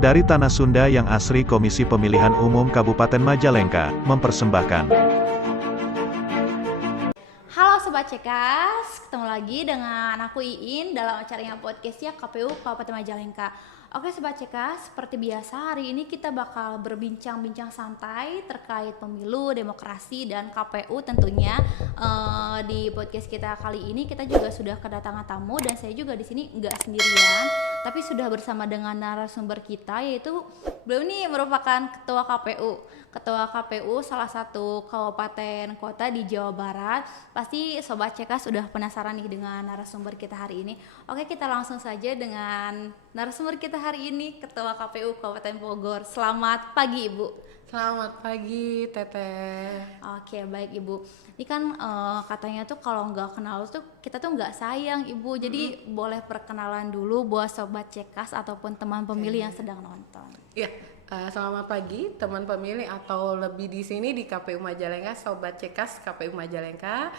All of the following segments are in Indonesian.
Dari Tanah Sunda yang asri, Komisi Pemilihan Umum Kabupaten Majalengka mempersembahkan. Halo Sobat Cekas, ketemu lagi dengan aku Iin dalam acaranya podcastnya KPU Kabupaten Majalengka. Oke Sobat Cekas, seperti biasa hari ini kita bakal berbincang-bincang santai terkait pemilu, demokrasi, dan KPU tentunya. Di podcast kita kali ini kita juga sudah kedatangan tamu dan saya juga di sini nggak sendirian, tapi sudah bersama dengan narasumber kita, yaitu beliau ini merupakan Ketua KPU salah satu kabupaten kota di Jawa Barat. Pasti Sobat Cekas sudah penasaran nih dengan narasumber kita hari ini. Oke, kita langsung saja dengan narasumber kita hari ini, Ketua KPU Kabupaten Bogor. Selamat pagi Ibu. Selamat pagi Teteh. Oke, baik Ibu. Ini kan katanya tuh kalau nggak kenal tuh kita tuh nggak sayang Ibu. Jadi boleh perkenalan dulu buat Sobat Cekas ataupun teman pemilih yang sedang nonton. Iya, selamat pagi teman pemilih atau lebih di sini di KPU Majalengka, Sobat Cekas KPU Majalengka.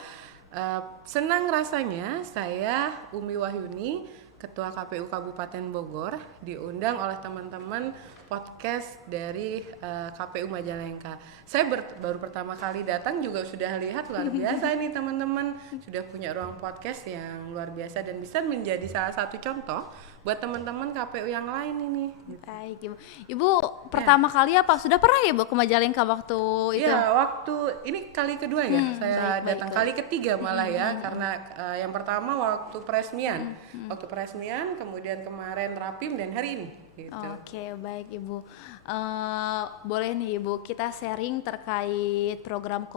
Senang rasanya saya Umi Wahyuni, Ketua KPU Kabupaten Bogor, diundang oleh teman-teman podcast dari KPU Majalengka. Saya baru pertama kali datang juga sudah lihat luar biasa nih teman-teman, sudah punya ruang podcast yang luar biasa dan bisa menjadi salah satu contoh buat teman-teman KPU yang lain ini. Baik Ibu. Ibu pertama kali apa? Sudah pernah ya Bu ke Majalengka waktu itu? Iya, waktu ini kali kedua ya. Saya baik, datang kali ketiga malah ya, karena yang pertama waktu peresmian. Waktu peresmian, kemudian kemarin Rapim dan hari ini gitu. Oke, baik Ibu. Boleh nih Ibu, kita sharing terkait program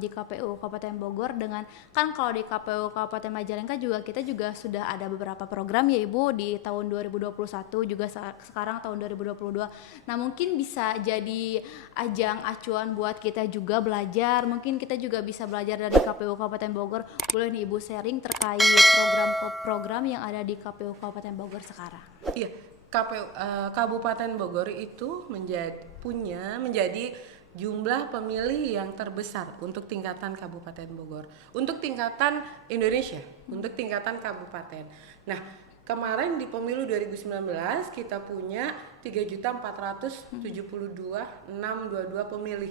di KPU Kabupaten Bogor dengan, kan kalau di KPU Kabupaten Majalengka juga kita juga sudah ada beberapa program ya Ibu di tahun 2021 juga sekarang tahun 2022. Nah, mungkin bisa jadi ajang acuan buat kita juga belajar. Mungkin kita juga bisa belajar dari KPU Kabupaten Bogor. Boleh nih Ibu sharing terkait program-program yang ada di KPU Kabupaten Bogor sekarang. Iya, KPU Kabupaten Bogor itu menjadi jumlah pemilih yang terbesar untuk tingkatan Kabupaten Bogor, untuk tingkatan Indonesia, untuk tingkatan kabupaten. Nah, kemarin di pemilu 2019 kita punya 3.472.622 pemilih.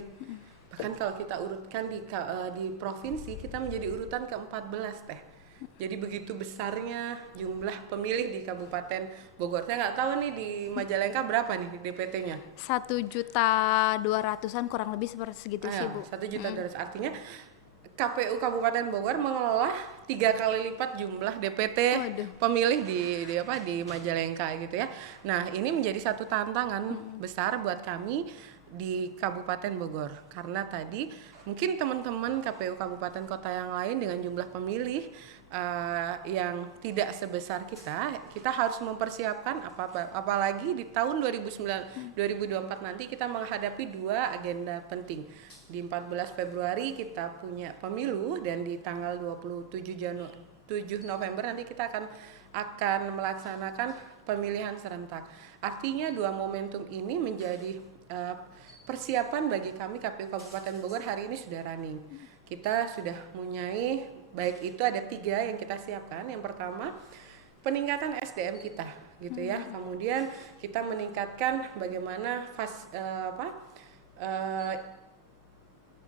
Bahkan kalau kita urutkan di provinsi, kita menjadi urutan ke-14 teh. Jadi begitu besarnya jumlah pemilih di Kabupaten Bogor. Saya nggak tahu nih di Majalengka berapa nih di DPT-nya? 1.200.000-an kurang lebih seperti segitu sih Bu. 1.200.000. Artinya KPU Kabupaten Bogor mengelola 3 kali lipat jumlah DPT pemilih di Majalengka gitu ya. Nah, ini menjadi satu tantangan besar buat kami di Kabupaten Bogor, karena tadi mungkin teman-teman KPU Kabupaten Kota yang lain dengan jumlah pemilih yang tidak sebesar kita harus mempersiapkan apalagi di tahun 2024 nanti kita menghadapi 2 agenda penting. Di 14 Februari kita punya pemilu dan di tanggal 7 November nanti kita akan melaksanakan pemilihan serentak. Artinya 2 momentum ini menjadi persiapan bagi kami KPU Kabupaten Bogor hari ini sudah running. Kita sudah mempunyai, baik itu ada 3 yang kita siapkan. Yang pertama, peningkatan SDM kita gitu ya. Kemudian kita meningkatkan bagaimana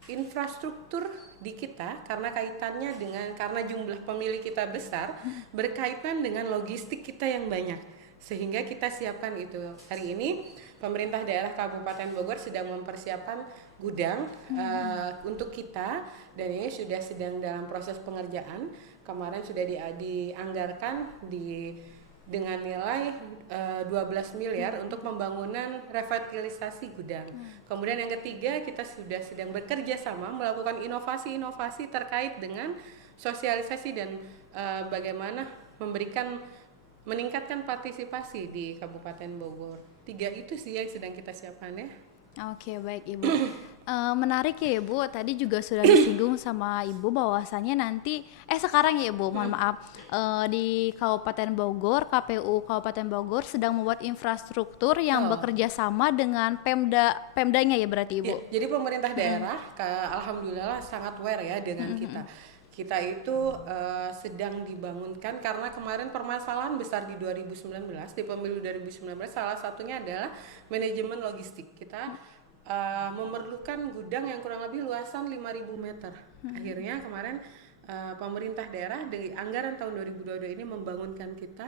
infrastruktur di kita, karena kaitannya karena jumlah pemilih kita besar, berkaitan dengan logistik kita yang banyak, sehingga kita siapkan itu. Hari ini pemerintah daerah Kabupaten Bogor sedang mempersiapkan gudang untuk kita, dan ini sudah sedang dalam proses pengerjaan. Kemarin sudah dianggarkan dengan nilai 12 miliar untuk pembangunan revitalisasi gudang. Kemudian yang ketiga, kita sudah sedang bekerja sama melakukan inovasi-inovasi terkait dengan sosialisasi dan bagaimana meningkatkan partisipasi di Kabupaten Bogor. 3 itu sih yang sedang kita siapkan ya. Oke, baik Ibu. Menarik ya Ibu, tadi juga sudah disinggung sama Ibu bahwasannya nanti sekarang ya Ibu, mohon maaf, di Kabupaten Bogor, KPU Kabupaten Bogor sedang membuat infrastruktur yang bekerja sama dengan Pemdanya ya berarti Ibu. Ya, jadi pemerintah daerah alhamdulillah sangat aware ya dengan kita. kita itu sedang dibangunkan karena kemarin permasalahan besar di 2019, di pemilu 2019 salah satunya adalah manajemen logistik. Kita memerlukan gudang yang kurang lebih luasan 5.000 meter. Akhirnya kemarin pemerintah daerah dari anggaran tahun 2022 ini membangunkan kita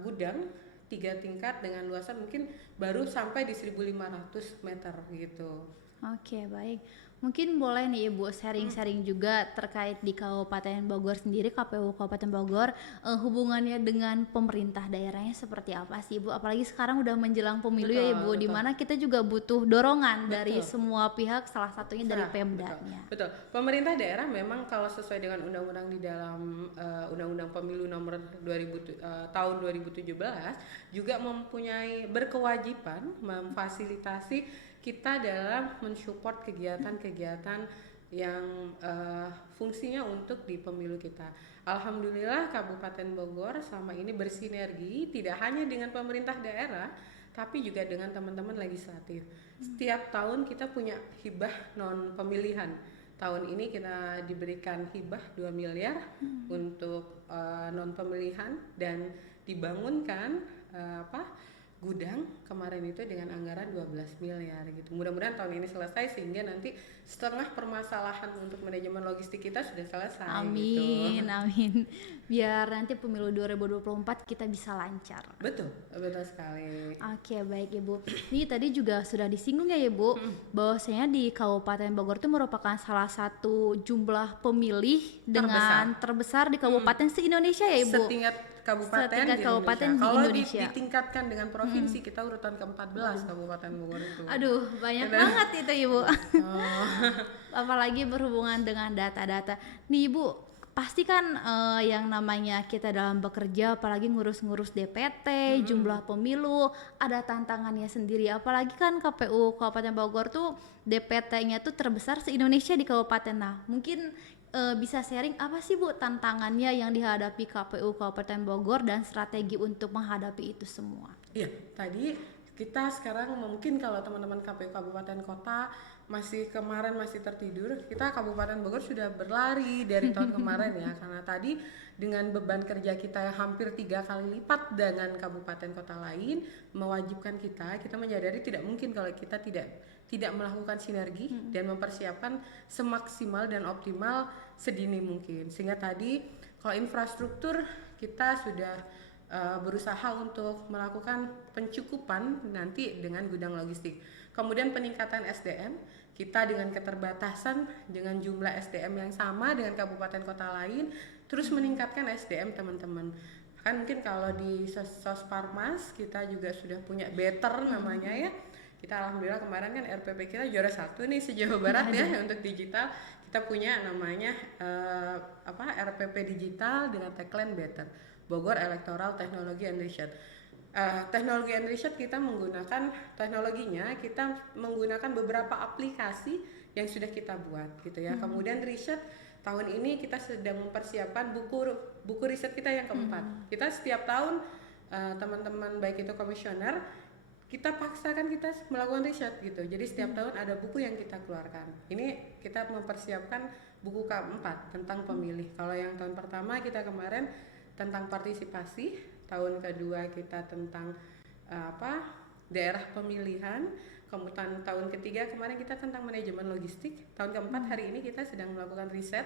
gudang 3 tingkat dengan luasan mungkin baru sampai di 1.500 meter gitu. Oke, baik. Mungkin boleh nih Ibu sharing-sharing juga terkait di Kabupaten Bogor sendiri, KPU Kabupaten Bogor, hubungannya dengan pemerintah daerahnya seperti apa sih Ibu? Apalagi sekarang udah menjelang pemilu ya Ibu, di mana kita juga butuh dorongan dari semua pihak, salah satunya dari Pemdanya. Betul. Pemerintah daerah memang kalau sesuai dengan undang-undang di dalam Undang-Undang Pemilu nomor tahun 2017 juga mempunyai berkewajiban memfasilitasi kita dalam mensupport kegiatan-kegiatan yang fungsinya untuk di pemilu kita. Alhamdulillah Kabupaten Bogor selama ini bersinergi tidak hanya dengan pemerintah daerah tapi juga dengan teman-teman legislatif. Setiap tahun kita punya hibah non pemilihan. Tahun ini kita diberikan hibah 2 miliar untuk non pemilihan dan dibangunkan gudang kemarin itu dengan anggaran 12 miliar gitu. Mudah-mudahan tahun ini selesai sehingga nanti setengah permasalahan untuk manajemen logistik kita sudah selesai. Amin, gitu. amin. Biar nanti pemilu 2024 kita bisa lancar. Betul sekali. Oke, baik Ibu. Ini tadi juga sudah disinggung ya Ibu, bahwasanya di Kabupaten Bogor itu merupakan salah satu jumlah pemilih dengan terbesar di kabupaten se-Indonesia ya Ibu. Setingkat kabupaten di Kalau Indonesia. Kalau ditingkatkan dengan provinsi kita urutan ke-14 Kabupaten Bogor itu. Aduh, banyak banget itu Ibu. Apalagi berhubungan dengan data-data. Nih Ibu, pasti kan yang namanya kita dalam bekerja, apalagi ngurus-ngurus DPT, jumlah pemilu, ada tantangannya sendiri. Apalagi kan KPU Kabupaten Bogor tuh DPT-nya tuh terbesar se-Indonesia di kabupaten. Nah, mungkin bisa sharing apa sih Bu tantangannya yang dihadapi KPU Kabupaten Bogor dan strategi untuk menghadapi itu semua? Iya, tadi kita sekarang mungkin kalau teman-teman KPU Kabupaten Kota masih tertidur, kita Kabupaten Bogor sudah berlari dari tahun kemarin ya, karena tadi dengan beban kerja kita yang hampir 3 kali lipat dengan kabupaten kota lain mewajibkan kita menyadari tidak mungkin kalau kita tidak melakukan sinergi dan mempersiapkan semaksimal dan optimal sedini mungkin. Sehingga tadi kalau infrastruktur kita sudah berusaha untuk melakukan pencukupan nanti dengan gudang logistik. Kemudian peningkatan SDM, kita dengan keterbatasan dengan jumlah SDM yang sama dengan kabupaten kota lain, terus meningkatkan SDM teman-teman. Kan mungkin kalau di Sosparmas kita juga sudah punya Better namanya ya. Kita alhamdulillah kemarin kan RPP kita juara 1 nih se-Jawa Barat ya untuk digital. Kita punya namanya RPP digital dengan tagline Better, Bogor Electoral Technology and Research. Teknologi and Research kita menggunakan beberapa aplikasi yang sudah kita buat gitu ya. Kemudian riset tahun ini kita sedang mempersiapkan buku riset kita yang keempat. Kita setiap tahun teman-teman baik itu komisioner kita paksakan kita melakukan riset gitu. Jadi setiap tahun ada buku yang kita keluarkan. Ini kita mempersiapkan buku keempat tentang pemilih. Kalau yang tahun pertama kita kemarin tentang partisipasi, tahun kedua kita tentang daerah pemilihan, kemudian tahun ketiga kemarin kita tentang manajemen logistik, tahun keempat hari ini kita sedang melakukan riset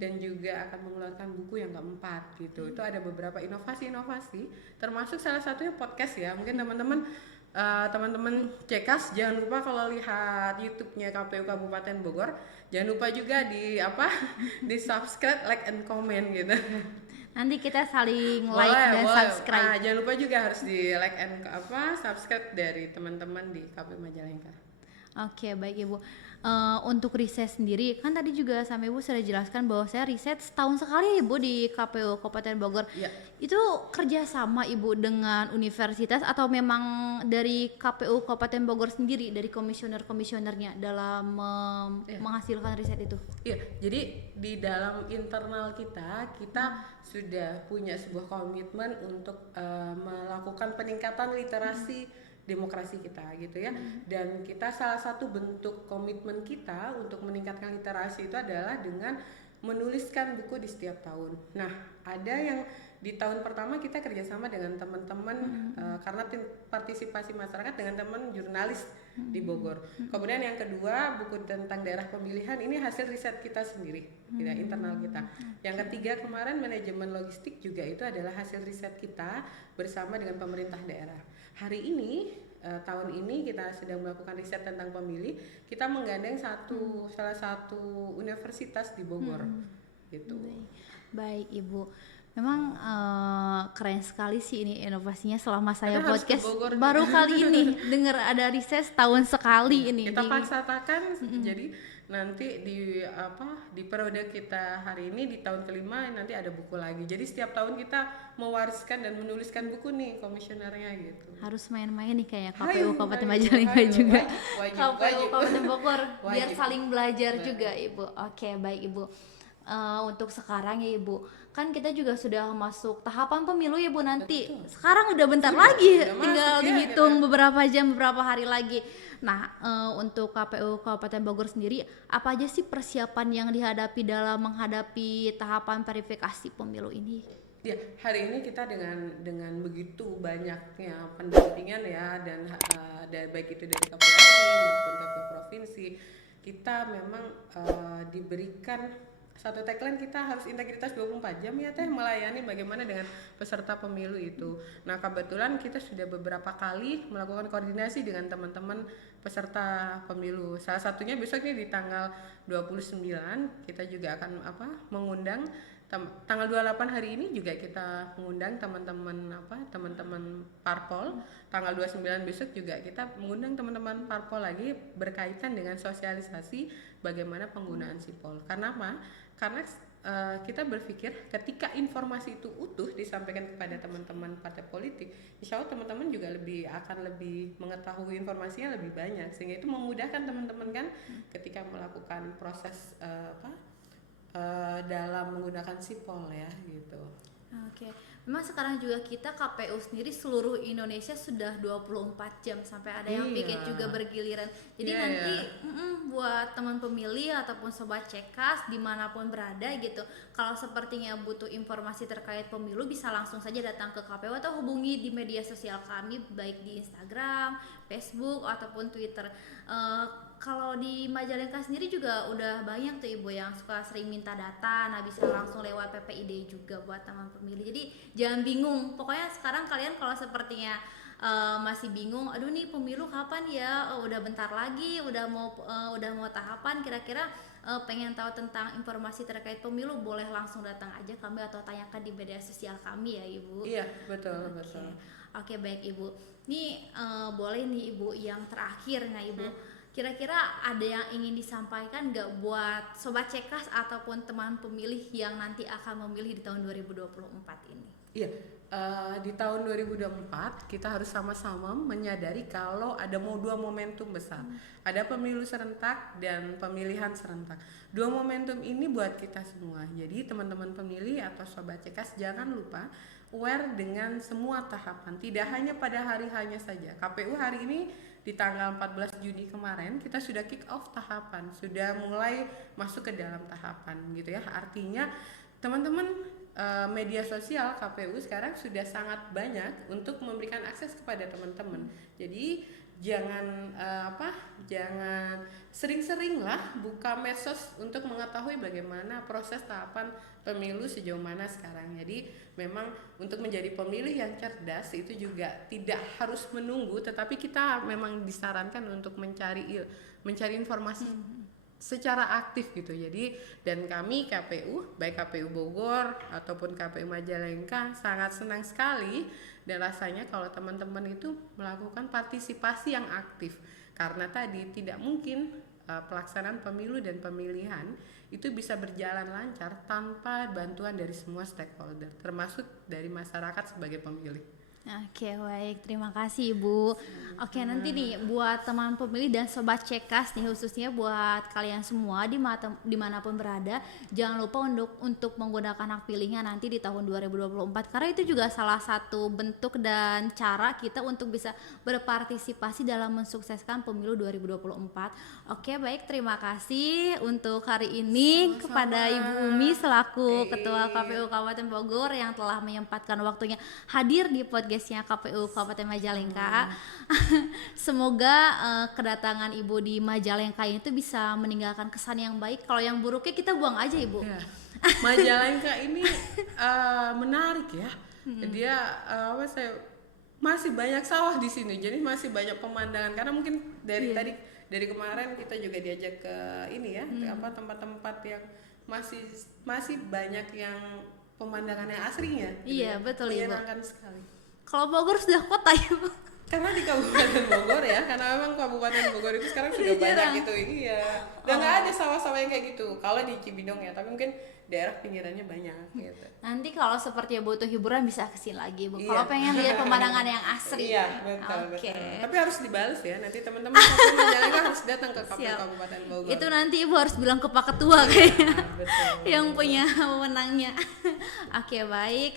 dan juga akan mengeluarkan buku yang keempat gitu. Itu ada beberapa inovasi-inovasi, termasuk salah satunya podcast ya. Mungkin teman-teman Cekas jangan lupa kalau lihat YouTube-nya KPU Kabupaten Bogor, jangan lupa juga di subscribe, like and comment gitu. Nanti kita saling like dan subscribe. Jangan lupa juga harus di like and subscribe dari teman-teman di KPU Majalengka. Oke, baik Ibu. Untuk riset sendiri, kan tadi juga sama Ibu sudah jelaskan bahwa saya riset setahun sekali Ibu di KPU Kabupaten Bogor. Ya. Itu kerjasama Ibu dengan universitas atau memang dari KPU Kabupaten Bogor sendiri, dari komisioner-komisionernya dalam menghasilkan riset itu? Iya, jadi di dalam internal kita sudah punya sebuah komitmen untuk melakukan peningkatan literasi demokrasi kita gitu ya. Dan kita salah satu bentuk komitmen kita untuk meningkatkan literasi itu adalah dengan menuliskan buku di setiap tahun. Nah, ada yang di tahun pertama kita kerjasama dengan teman-teman karena tim partisipasi masyarakat dengan teman jurnalis di Bogor. Kemudian yang kedua, buku tentang daerah pemilihan ini hasil riset kita sendiri, internal kita. Yang ketiga kemarin manajemen logistik juga itu adalah hasil riset kita bersama dengan pemerintah daerah. Hari ini tahun ini kita sedang melakukan riset tentang pemilih. Kita menggandeng salah satu universitas di Bogor, gitu. Baik Ibu. Memang keren sekali sih ini inovasinya selama saya Karena harus ke podcast Bogor nih. baru kali ini dengar ada riset tahun sekali ini. Kita paksakan jadi nanti di periode kita hari ini di tahun kelima nanti ada buku lagi. Jadi setiap tahun kita mewariskan dan menuliskan buku nih komisionernya gitu. Harus main-main nih kayak Hayu, KPU Kabupaten hayu, Majalengka hayu, juga. wajib, KPU wajib. Kabupaten Bogor biar Wajib. saling belajar juga Ibu. Oke, baik Ibu. Untuk sekarang ya Ibu, kan kita juga sudah masuk tahapan pemilu ya Bu nanti. Betul. Sekarang udah bentar Sudah, lagi, udah tinggal masuk, ya, dihitung kita. beberapa jam, beberapa hari lagi. Nah, untuk KPU Kabupaten Bogor sendiri, apa aja sih persiapan yang dihadapi dalam menghadapi tahapan verifikasi pemilu ini? Ya, hari ini kita dengan begitu banyaknya pendampingan ya dan baik itu dari KPU maupun KPU provinsi, kita memang diberikan satu tagline kita harus integritas 24 jam ya Teh, melayani bagaimana dengan peserta pemilu itu. Nah, kebetulan kita sudah beberapa kali melakukan koordinasi dengan teman-teman peserta pemilu. Salah satunya besok nih di tanggal 29 kita juga akan mengundang tanggal 28 hari ini juga kita mengundang teman-teman parpol. Tanggal 29 besok juga kita mengundang teman-teman parpol lagi berkaitan dengan sosialisasi bagaimana penggunaan sipol. Karena apa? Karena kita berpikir ketika informasi itu utuh disampaikan kepada teman-teman partai politik, insya Allah teman-teman juga akan lebih mengetahui informasinya lebih banyak, sehingga itu memudahkan teman-teman kan ketika melakukan proses dalam menggunakan sipol ya gitu. Oke, memang sekarang juga kita KPU sendiri seluruh Indonesia sudah 24 jam sampai ada yang Iya. piket juga bergiliran. Jadi Iya, nanti iya. Buat teman pemilih ataupun sobat cekas dimanapun berada gitu, kalau sepertinya butuh informasi terkait pemilu bisa langsung saja datang ke KPU atau hubungi di media sosial kami baik di Instagram, Facebook ataupun Twitter. Kalau di Majalengka sendiri juga udah banyak tuh Ibu yang suka sering minta data, nah bisa langsung lewat PPID juga buat teman pemilih. Jadi jangan bingung, pokoknya sekarang kalian kalau sepertinya masih bingung, aduh nih pemilu kapan ya, udah bentar lagi, udah mau tahapan, kira-kira pengen tahu tentang informasi terkait pemilu, boleh langsung datang aja kami atau tanyakan di media sosial kami ya Ibu. Iya, betul, betul. Oke, baik Ibu. Nih boleh nih Ibu yang terakhir, nah Ibu. Kira-kira ada yang ingin disampaikan nggak buat sobat cekas ataupun teman pemilih yang nanti akan memilih di tahun 2024 ini? Iya, di tahun 2024 kita harus sama-sama menyadari kalau ada dua momentum besar. Ada pemilu serentak dan pemilihan serentak. Dua momentum ini buat kita semua. Jadi teman-teman pemilih atau sobat cekas jangan lupa aware dengan semua tahapan. Tidak hanya pada hari hanya saja. KPU hari ini di tanggal 14 Juni kemarin kita sudah kick off tahapan, sudah mulai masuk ke dalam tahapan gitu ya. Artinya teman-teman media sosial KPU sekarang sudah sangat banyak untuk memberikan akses kepada teman-teman. Jadi jangan jangan sering-seringlah buka medsos untuk mengetahui bagaimana proses tahapan pemilu sejauh mana sekarang. Jadi memang untuk menjadi pemilih yang cerdas itu juga tidak harus menunggu, tetapi kita memang disarankan untuk mencari informasi secara aktif gitu. Jadi dan kami KPU, baik KPU Bogor ataupun KPU Majalengka sangat senang sekali dan rasanya kalau teman-teman itu melakukan partisipasi yang aktif, karena tadi tidak mungkin pelaksanaan pemilu dan pemilihan itu bisa berjalan lancar tanpa bantuan dari semua stakeholder, termasuk dari masyarakat sebagai pemilih. Oke, baik. Terima kasih, Ibu. Oke, nanti nih buat teman pemilih dan sobat Cekas nih, khususnya buat kalian semua dimanapun berada, jangan lupa untuk menggunakan hak pilihnya nanti di tahun 2024, karena itu juga salah satu bentuk dan cara kita untuk bisa berpartisipasi dalam mensukseskan pemilu 2024. Oke, baik. Terima kasih untuk hari ini kepada Ibu Umi selaku Ketua KPU Kabupaten Bogor yang telah menyempatkan waktunya hadir di podcastnya KPU Kabupaten Majalengka. Semoga kedatangan Ibu di Majalengka ini tuh bisa meninggalkan kesan yang baik. Kalau yang buruknya kita buang aja, Ibu. Ya. Majalengka ini menarik ya. Dia masih banyak sawah di sini. Jadi masih banyak pemandangan, karena mungkin dari kemarin kita juga diajak ke ini ya, tempat-tempat yang masih banyak yang pemandangannya asrinya. Iya, betul, Ibu. Menyenangkan sekali. Kalau Bogor sudah kota, Ibu. Karena di Kabupaten Bogor ya, karena memang Kabupaten Bogor itu sekarang sudah banyak gitu, iya. Dan nggak ada sawah-sawah yang kayak gitu. Kalau di Cibinong ya, tapi mungkin daerah pinggirannya banyak gitu. Nanti kalau seperti butuh hiburan bisa kesini lagi, Bu. Iya. Kalau pengen lihat pemandangan yang asri. Iya, betul, Oke. betul. Tapi harus dibales ya. Nanti teman-teman KPU Majalengka harus datang ke KPU Siap. Kabupaten Bogor. Itu nanti Ibu harus bilang ke Pak Ketua kayaknya. Betul. Yang punya wewenangnya. Oke, baik.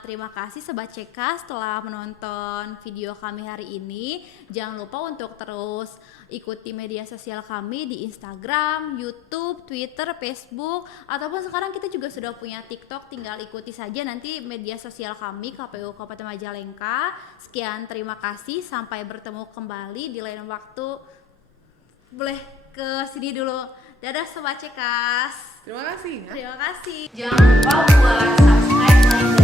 Terima kasih Sobat Cekas telah menonton video kami hari ini. Jangan lupa untuk terus ikuti media sosial kami di Instagram, YouTube, Twitter, Facebook, ataupun sekarang kita juga sudah punya TikTok. Tinggal ikuti saja nanti media sosial kami KPU Kabupaten Majalengka. Sekian, terima kasih. Sampai bertemu kembali di lain waktu. Boleh ke sini dulu. Dadah Sobat Cekas. Terima kasih. Terima kasih. Jangan lupa buat subscribe, like,